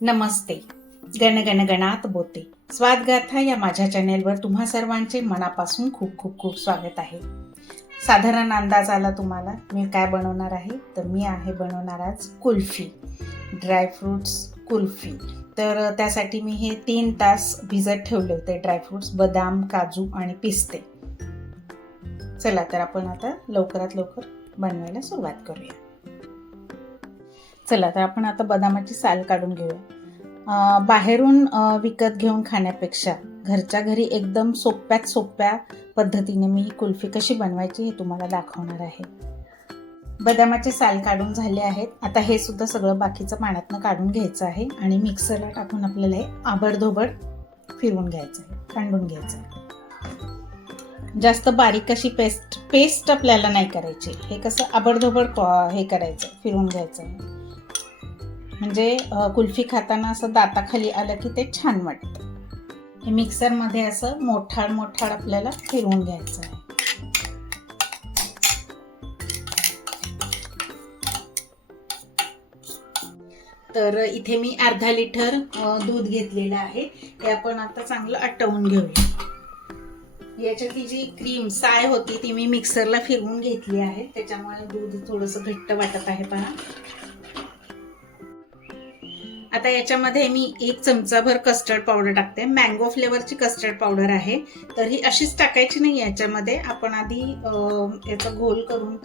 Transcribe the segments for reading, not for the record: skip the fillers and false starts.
नमस्ते. गण गण गणात बोते. स्वादगाथा या माझ्या चॅनेलवर तुम्हा सर्वांचे मनापासून खूप खूप खूप स्वागत आहे. साधारण अंदाज आला तुम्हाला मी काय बनवणार आहे. तर मी बनवणार आज कुल्फी, ड्रायफ्रूट्स कुल्फी. तर त्यासाठी मी हे 3 तास भिजत ठेवले होते. ड्रायफ्रूट्स बदाम, काजू आणि पिस्ते. चला तर आपण आता लवकरात लवकर बनवायला सुरुवात करूया. चला तर आपण आता बदामाची साल काढून घेऊया. बाहेरून विकत घेऊन खाण्यापेक्षा घरच्या घरी एकदम सोप्यात सोप्या पद्धतीने मी ही कुल्फी कशी बनवायची हे तुम्हाला दाखवणार आहे. बदामाचे साल काढून झाले आहेत. आता हे सुद्धा सगळं बाकीचं पाण्यातनं काढून घ्यायचं आहे आणि मिक्सरला टाकून आपल्याला हे आबडधोबड फिरवून घ्यायचं आहे, कांडून घ्यायचं आहे. जास्त बारीक अशी पेस्ट आपल्याला नाही करायची. हे कसं आबडधोबड हे करायचं, फिरवून घ्यायचं आहे. म्हणजे कुल्फी खाताना असं दाताखाली आलं की ते छान वाटतं. हे मिक्सरमध्ये असं मोठाड मोठाड आपल्याला फिरवून घ्यायचं आहे. तर इथे मी अर्धा लिटर दूध घेतलेलं आहे. ते आपण आता चांगलं आटवून घेऊया. याच्यातली जी क्रीम साय होती ती मी मिक्सरला फिरवून घेतली आहे. त्याच्यामुळे दूध थोडंसं घट्ट वाटत आहे. पहा, आता याच्यामध्ये मी 1 चमचाभर कस्टर्ड पावडर टाकते. मँगो फ्लेवरची कस्टर्ड पावडर आहे. तर ही अशीच टाकायची नाही. याच्यामध्ये आपण आधी याचा घोल करून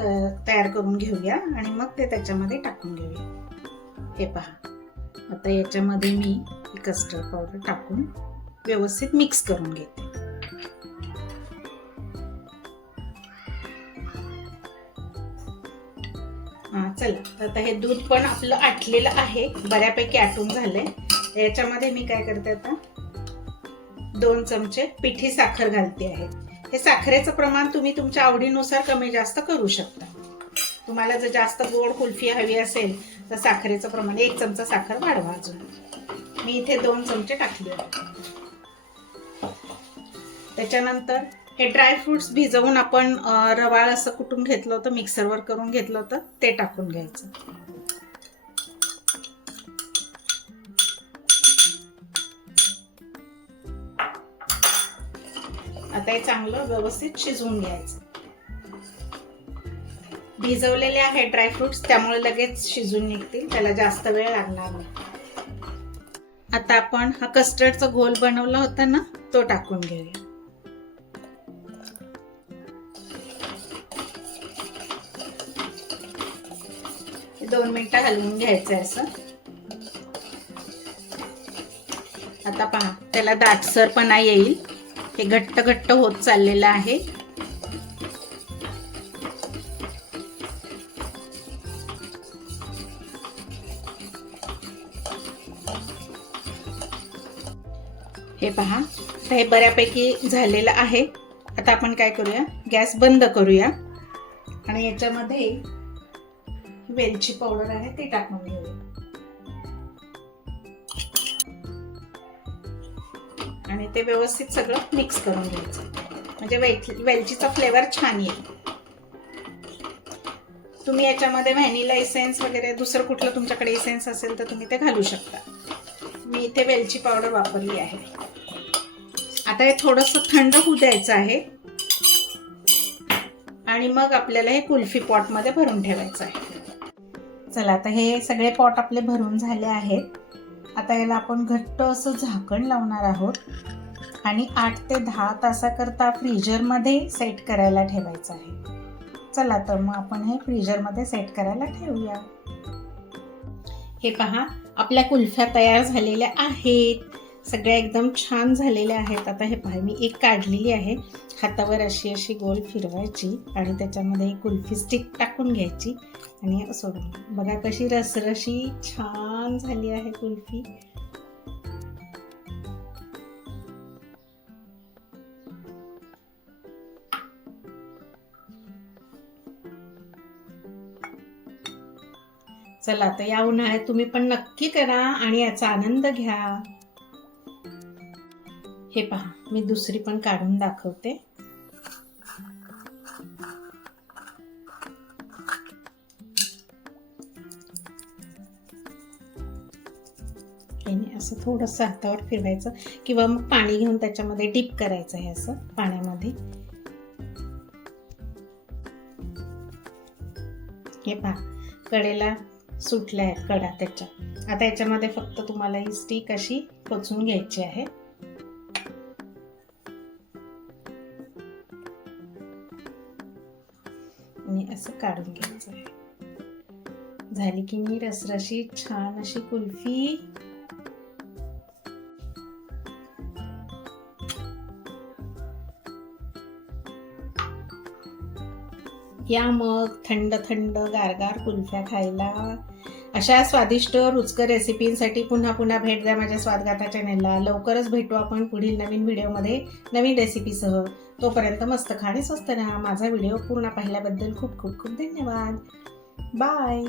तयार करून घेऊया आणि मग ते त्याच्यामध्ये टाकून घेऊया. हे पहा, आता याच्यामध्ये मी कस्टर्ड पावडर टाकून व्यवस्थित मिक्स करून घेते. चला, आता हे दूध पण आपलं आटलेलं आहे, बऱ्यापैकी आटून झालंय. याच्यामध्ये मी काय करते, आता 2 चमचे पिठी साखर घालते आहे. हे साखरेचं प्रमाण तुम्ही तुमच्या आवडीनुसार कमी जास्त करू शकता. तुम्हाला जर जास्त गोड कुल्फी हवी असेल तर साखरेचं प्रमाण 1 चमचा साखर वाढवा. अजून मी इथे 2 चमचे टाकले. त्याच्यानंतर हे ड्रायफ्रुट्स भिजवून आपण रवाळ असं कुटून घेतलं होतं, मिक्सरवर करून घेतलं होतं, ते टाकून घ्यायचं. आता हे चांगलं व्यवस्थित शिजवून घ्यायचं. भिजवलेले आहे ड्रायफ्रुट्स, त्यामुळे लगेच शिजून निघतील, त्याला जास्त वेळ लागणार नाही. आता आपण हा कस्टर्डचा घोल बनवला होता ना, तो टाकून घेऊया. 2 मिनिटं हलवून घ्यायचं असं. आता पहा, त्याला दाटसरपणा येईल. हे घट्ट घट्ट होत चाललेलं आहे. हे पहा, हे बऱ्यापैकी झालेलं आहे. आता आपण काय करूया, गॅस बंद करूया आणि याच्यामध्ये वेलची पावडर आहे ते टाकून घेऊया आणि ते व्यवस्थित सगळं मिक्स करून घ्यायचं. म्हणजे वेलचीचा फ्लेवर छान येईल. तुम्ही याच्यामध्ये व्हॅनिला एसेन्स वगैरे दुसरं कुठलं तुमच्याकडे एसेन्स असेल तर तुम्ही ते घालू शकता. मी इथे वेलची पावडर वापरली आहे. आता हे थोडंसं थंड होऊ द्यायचं आहे आणि मग आपल्याला हे कुल्फी पॉट मध्ये भरून ठेवायचं आहे. चला, आता हे सगळे पॉट आपले भरून झाले आहेत. आता याला आपण घट्ट असं झाकण लावणार आहोत आणि 8 ते 10 तासाकरता फ्रीजरमध्ये सेट करायला ठेवायचं आहे. चला तर मग आपण हे फ्रीजरमध्ये सेट करायला ठेवूया. हे पहा, आपल्या कुल्फ्या तयार झालेल्या आहेत. सगळ्या एकदम छान झालेल्या आहेत. आता हे पहा, मी एक काढलेली आहे. हातावर अशी गोल फिरवायची आणि त्याच्यामध्ये कुल्फी स्टिक टाकून घ्यायची आणि सोडून बघा कशी रसरशी छान झाली आहे कुल्फी. चला, तर या उन्हाळ्यात तुम्ही पण नक्की करा आणि याचा आनंद घ्या. हे पहा, मी दुसरी पण काढून दाखवते. याने असं थोडंसं हातावर फिरवायचं किंवा मग पाणी घेऊन त्याच्यामध्ये डिप करायचं आहे असं पाण्यामध्ये. हे पहा कडेला सुटल्या आहेत कडा त्याच्या. आता याच्यामध्ये फक्त तुम्हाला ही स्टिक अशी टोचून घ्यायची आहे. आणि असं काढून घ्यायचं आहे. झाली की मी रसरशीत छान अशी कुल्फी. या मग थंड थंड गारगार कुल्फ्या खायला. अशा स्वादिष्ट रुचकर रेसिपींसाठी पुन्हा पुन्हा भेट द्या माझ्या स्वादगाथा चॅनेलला. लवकरच भेटू आपण पुढील नवीन व्हिडिओमध्ये नवीन रेसिपीसह. तोपर्यंत मस्त खा आणि स्वस्त राहा. माझा व्हिडिओ पूर्ण पाहिल्याबद्दल खूप खूप खूप धन्यवाद. बाय.